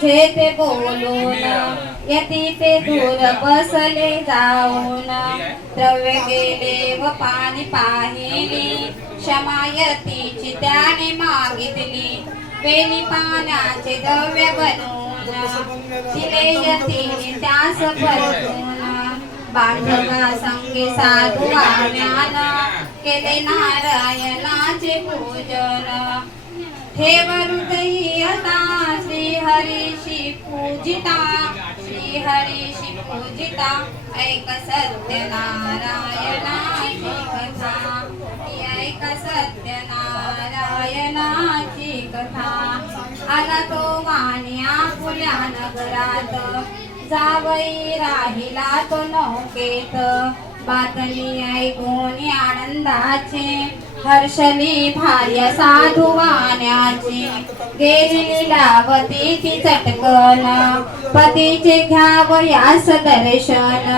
तुझे ते बोलून यती ते दूर बसले जाऊन द्रव्य गेले व पाणी पाहिली क्षमायतीची त्याने मागितली वेली पाण्याचे द्रव्य बनवून दिले यतीने त्यास परतून बांधवा संगे साधू वाण्यान केले नारायणाचे पूजन ठेव हृदयी आता श्रीहरीशी पूजिता श्रीहरीशी पूजिता ऐक सत्य नारायणाची कथा ऐक सत्य नारायणाची कथा आला तो वाण्या फुल्या नगरात जावई राहिला तो नौकेत बातमी ऐकून आनंदाचे हर्षली भार्या साधू वाण्याची गेली लीलावतीची चटकन पतीचे घ्यावयास दर्शन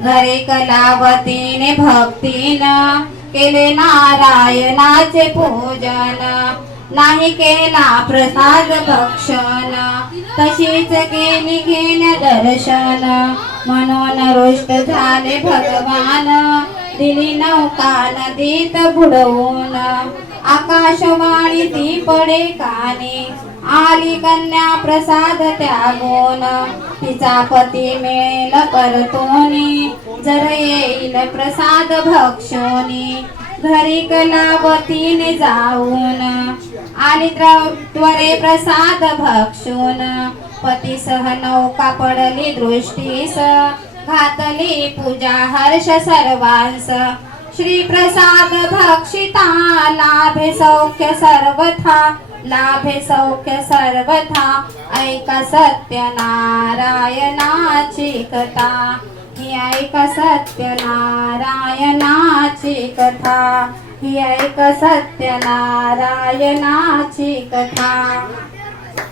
घरे कलावतीने भक्तीन केले नारायणाचे पूजन नाही केला प्रसाद भक्षण तशीच गेली घेण्या दर्शन म्हणून रुष्ट झाले भगवान दिली नौका नदीत बुडवून आकाशवाणी ती पडे कानी आली कन्या प्रसाद त्यागून तिचा पती मिळेल परतोनी जर येईल प्रसाद भक्षोनी घरी कलावतीने जाऊन आली त्वरे प्रसाद भक्षून पतीसह नौका पडली दृष्टीस घातली पूजा हर्ष सर्वांस श्री प्रसाद भक्षिता लाभे सौख्य सर्वथा लाभे सौख्य सर्वथा ऐका सत्य नारायणाची कथा ही ऐक सत्य नारायणाची कथा ही ऐक सत्य नारायणाची कथा।